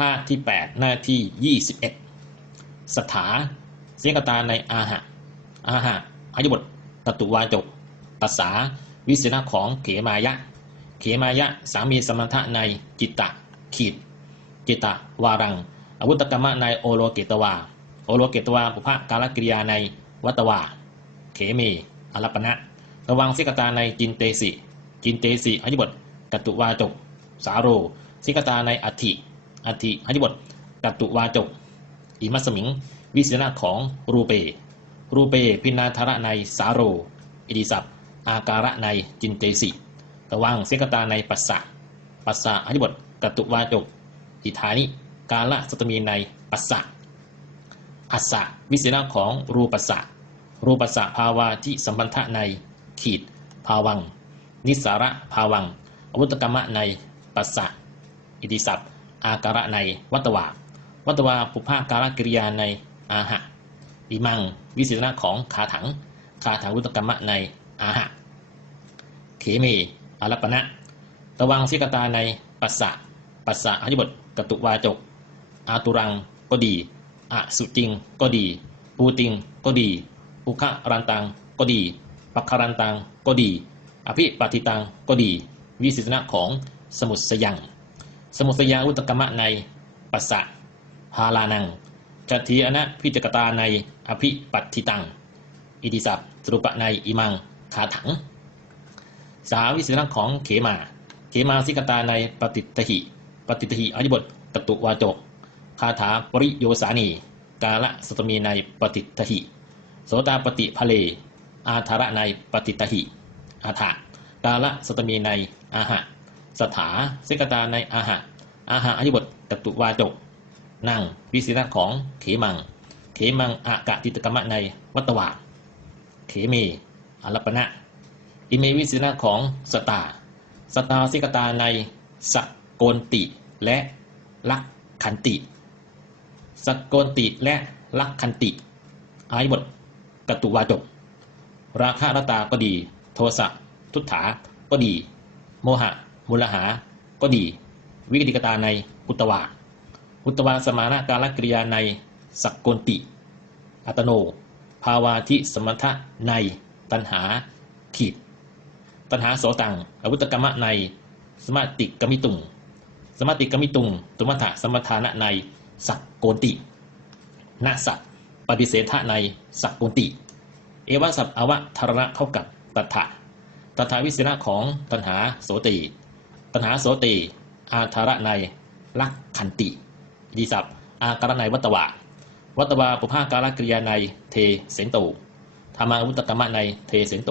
ภาคที่ 8 หน้าที่ 21 สถาเสียกตาในอาหะ อาหะอายุบทตตุวาจก ภาษาวิเศษณะของเขมายะ เขมายะสามีสมถะในจิตตะขีด จิตตะวารัง อวุตกรรมะในโอโลเกตวา โอโลเกตวาปุพะกาลกิริยาในวัตวา เขเมอลปณะระวังสิกตาในจินเตสิ จินเตสิอายุบทกตุวาจก สาโรสิกตาในอัฐิ อัฐิอายุบทกตุวาจก อิมัสมิง วิเศษณะของรูเป รูเป พินาธระในสาโร อิดิสัพอาการะในจินเตสิระวังเสกตาในปัสสะปัสสะอายุบทกตุวาจก อิธานิกาละสตมีในปัสสะอัสสะวิเศษณะของรูปัสสะรูปัสสะภาวาที่สัมพันธะในขีด ภาวัง นิสาระภาวังอวุตกรรมะในปัสสะอิติสัพ อาการะในวัตวาวัตวาปุภาการะกิริยาในอาหะอิมัง วิเศษณะของขาถังขาถังวุตกรรมะในอาหะเขเมอารปณะตะวังสิกตาในปัสสะปัสสะอธิบทกตุวาจก อาตุรังก็ดีอสุจิงก็ดี ปูติงก็ดี อุคะรันตังก็ดีปักคารันตังก็ดี อภิปฏิตังก็ดี วิสิตนะของสมุสยัง สมุทสยังอุตกรรมะในปัสสะพาลานังจัตถีอนะพิจกตาในอภิปัตติตัง อิติสัพสรุปะในอิมังขาถัง สาวิสิตนะของเขมา เขมาสิกตาในปฏิทหิปฏิทหิอธิบทตตุวาจกคาถาปริโยสานี กาละสตมีในปฏิทหิโสตาปฏิภเล อาธาระในปฏิทหิอาถากาละสตมีในอาหะ สถาสิกตาในอาหะอาหะอธิบทตตุวาจก นั่งวิสิตของเขมัง เขมังอากะติตกรรมะในวัตวาเขเมอลปณะอิเมวิสิตของสตา สตาสิกตาในสกโกนติและลักขันติ สกโกนติและลักขันติอายบทกตุวาจก ราคะรตาก็ดี โทสะทุตถาก็ดี โมหะ มุลหาก็ดี วิกติกตาในอุตวาอุตวาสมานาการกริยาในสักโกนติ อัตโน ภาวาทิสมถะในตัณหาขีด ตัณหาโสตังอวุตกรรมะใน สมาติกมิตุง สมาติกมิตุงตุมัฏฐสมทานะในสักโกนตินาสัตปฏิเสธะในสักโกนติ เอวสัพอวะธารณะเข้ากับตัถะตัถาวิเศษของตัณหาโสติ ตัณหาโสติ อาธาระในลักขันติดีสัพอาการในวัตวาวัตวาปุภาการกริยาในเทเสนโตธรรมาวุตกรรมะในเทเสนโต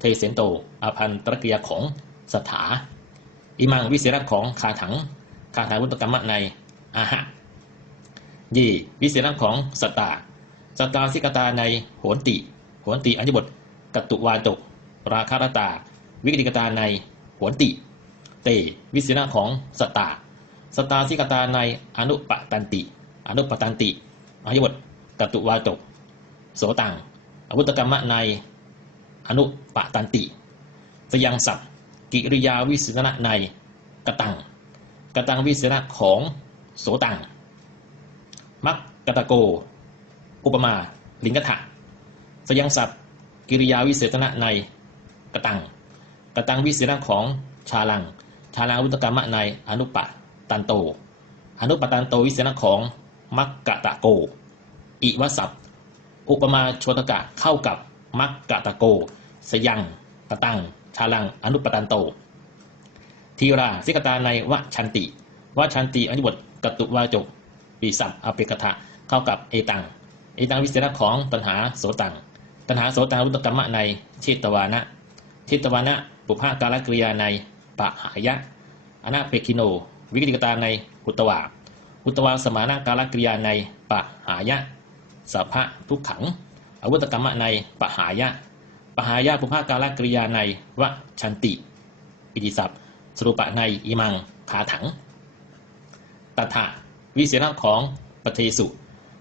เทเสนโตอาพันตรกิยาของสถาอิมังวิเศษของคาถังคาถาวุตกรรมะในอาหะยีวิเศษของสตาสตาสิกตาในโหนติโหนติอัญญบทกตุวาจกราคารตา วิกติกตาในโหนติ เต วิเศษของสตาสตาสิกตาในอนุปตันติ อนุปตันติอัญญบทกตุวาจก โสตังอวุตกรรมะในอนุปตันติสยังสัพกิริยาวิสณะในกตังกตังวิสณะของโสตังมักกตะโก อุปมา ลิงกถะสยังสัพกิริยาวิเศษณะในกตังกตังวิเศษณะของชาลัง ชาลังวุตกรรมะในอนุปตันโต อนุปตันโตวิเศษของมักกะตะโก อิวสัพอุปมาโชตกะเข้ากับมักกะตะโก สยังกตังชาลังอนุปตันโต ทีราสิกตาในวชันติวชันติอนุบทกตุวาจกปีสัพอเปกถะเข้ากับเอตัง เอตังวิเศษของตัณหาโสตัง ตัณหาโสตังวุตกรรมะในเชตวานะเชตวานะปุภาการกริยาใน ปะหายะอนาเปกิโน วิกติกตาในอุตวาอุตวาสมานาการกริยาในปะหายะสัพพะทุกขังอวุตกรรมะในปะหายะปะหายะปุภาการกริยาในวะชันติ อิติสัพสรุปะในอิมังขาถังตถะวิเศษของปฏิสุ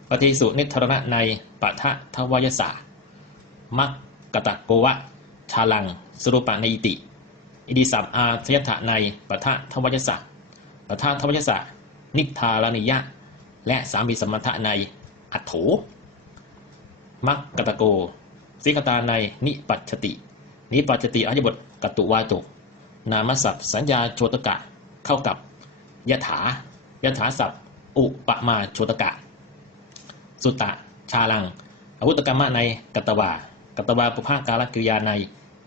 ปฏิสุนิทรณะในปัทะทวายสามักกตะโกวะ ชาลัง สรุปะในอิติ อิติสัพอาทยถะในปัทะทวยสาปัทะทวยสานิทารณิยะ และสามีสมถะในอัตโถมักกตโกสิกตาในนิปัจฉติ นิปัจฉติอธิบทกตุวาจกนามศัพท์ สัญญาโชตกะเข้ากับยถายถาศัพท์ อุปมาโชตกะ สุตตะชาลังอาวุตกรรมะในกตวากตวาปุภาการกิริยาใน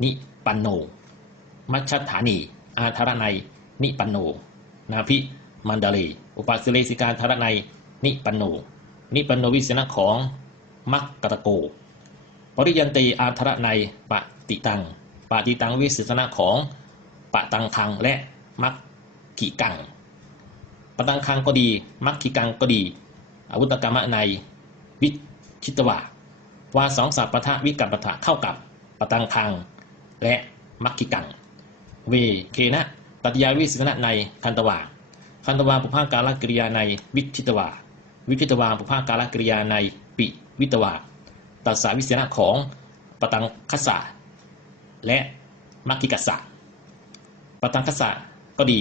นิปันโน มัชฌฐานี อาธารนัย นิปันโน นาภิมันดาลีอุปาสิเลสิการธารนัย นิปันโน นิปันโนวิเศษณะของมักกตะโก ปริยันตีอาธารนัยปฏิตังปฏิตังวิเศษณะของปะตังคังและมักขีกังปะตังคังก็ดีมักขีกังก็ดีอาวุตกรรมในวิชิตวาว่าสองสัพปะทะวิกัปปะทะเข้ากับปะตังคังและมักขีกัง เวเคนะตัตยาวิเศษณะในคันตวาคันตวาปุภาการกิริยาในวิชิตวา วิชิตวาปุภาการกิริยาในปิวิตวาตัสสาวิเศษณะของปตังคัสสะและมัคคิกัสสะปตังคัสสะก็ดี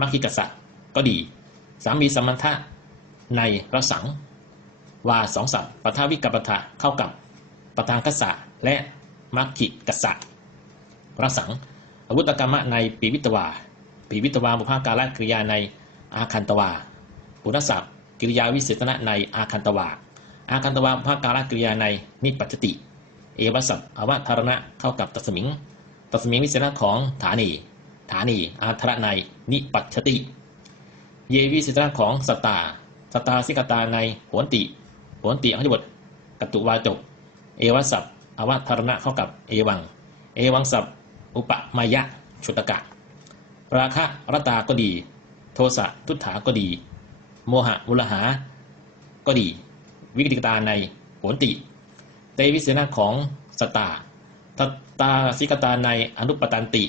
มัคคิกัสสะก็ดี สามีสมมันทะในรสังว่าสองสัพปทาวิกัปปะทะเข้ากับปตังคัสสะและมัคคิกัสสะรสัง อาวุตกรรมะในปีวิตวาปีวิตวาบุพการกิริยาในอาคันตวาปุรสัพกิริยาวิเศษณะในอาคันตวาอาคันตวาบุพการกิริยาในนิปัจจติ เอวสัพอวธารณะเข้ากับตัสมิงตัสมิงวิเศษณะของฐานี ฐานีอาธารในนิปัจติ เยวิเศษณะของสตาสตาสิกตาในโหนติโหนติอธิบทกตุวาจก เอวสัพอวธารณะเข้ากับเอวัง เอวังสัพ อุปมายะ ชุตกะ ราคะรตาก็ดี โทสะทุตถาก็ดี โมหะมุลหา ก็ดี วิกติกตาในโหนติเตวิเสนาของสตาทตาสิกตาในอนุปตันติ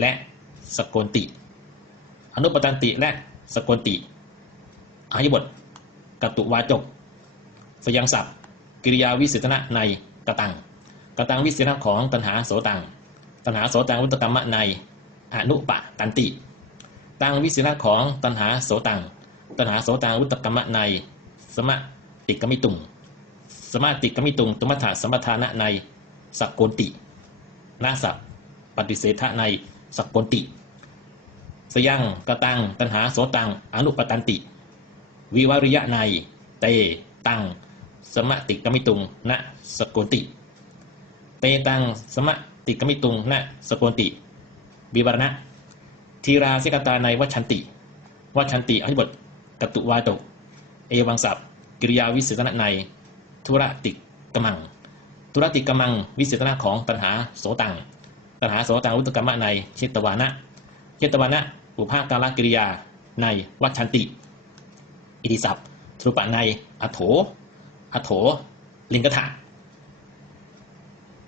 และสกลติ อนุปตันติและสกลติอายุบทกตุวาจกสยังศัพท์ กิริยาวิเศษณะในกตังกตังวิเศษณะของตัณหาโสตัง ตัณหาโสตังวุตกรรมะในอนุปะตันติ ตังวิเศษณะของตัณหาโสตัง ตัณหาโสตังวุตกรรมะใน สมะติกมิตุง สมาติกมิตุงตุมัฏฐสมปทานะในสักโกนตินาสัพปฏิเสธะในสักโกนติ สยังกตังตัณหาโสตังอนุปตันติ วิวาริยะในเตตังสมติกมิตุงณสกโกติ เตตังสม ติกมิตุงณสกโกนติบิวรณะทีราสิกตาในวัชันติวัชันติอธิบทกตุวาโตเอวังสัพกิริยาวิเศษณะในธุรติกมัง ธุรติกมังวิเศษณะของตัณหาโสตัง ตัณหาโสตังอุตกรรมะในเชตวานะเชตวานะปุภาการกิริยาในวัชันติ อิติศัพท์ทรุปะในอโถอโถ ลิงกถะ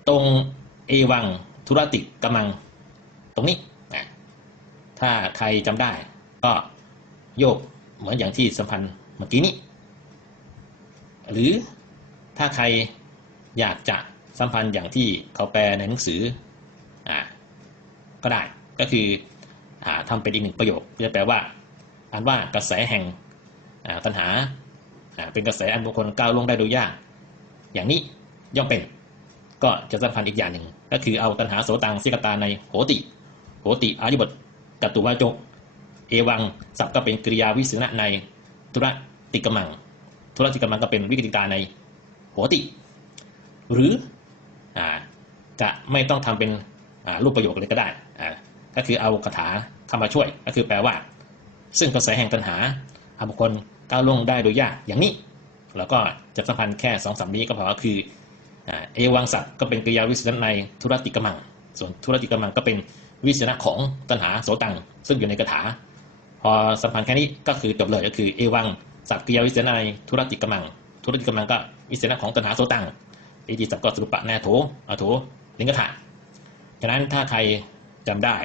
ตรง เอวัง ธุรติกำมัง ตรงนี้นะถ้าใครจำได้ ก็โยกเหมือนอย่างที่สัมพันธ์เมื่อกี้นี้ หรือถ้าใครอยากจะสัมพันธ์อย่างที่เขาแปลในหนังสืออ่าก็ได้ก็คืออ่าทำเป็นอีกหนึ่งประโยคจะแปลว่าอ่านว่ากระแสแห่งอ่าตัณหาอ่าเป็นกระแสอันบุคคลก้าวล่วงได้โดยยาก อย่างนี้ย่อมเป็น ก็จะสัมพันธ์อีกอย่างหนึ่ง ก็คือเอาตัณหาโสตังสิกตาในโหติ โหติอายุบทกัตตุวาจก เอวังสับก็เป็นกริยาวิสุณะในธุรติกมัง ธุรติกมังก็เป็นวิกติกาในโหติ หรืออาจะไม่ต้องทำเป็นรูปประโยคเลยก็ได้ ก็คือเอาคาถาคำมาช่วย ก็คือแปลว่า ซึ่งกระแสแห่งตัณหาอาบุคคลก้าวล่วงได้โดยยากอย่างนี้ แล้วก็จะสัมพันธ์แค่สองสามนี้ก็พอก็คือ เอวังสัตว์ก็เป็นกริยาวิสุณะในธุรติกมัง ส่วนธุรติกมังก็เป็นวิสุณะของตัณหาโสตัง ซึ่งอยู่ในคาถา พอสัมพันธ์แค่นี้ก็คือจบเลยก็คือเอวังสัตว์กริยาวิสุณะในธุรติกมัง ธุรติกมังก็วิเศษของตัณหาโสตังอิติสัพก็สุปะแนโถอโถลิงกถาฉะนั้นถ้าใครจำได้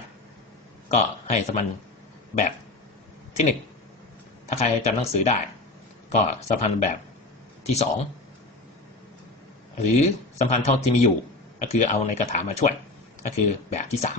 ก็ให้สมันแบบที่หนึ่งถ้าใครจำหนังสือได้ ก็สัมพันธ์แบบที่สอง หรือสัมพันธ์เท่าที่มีอยู่ ก็คือเอาในกระถามาช่วย ก็คือแบบที่สาม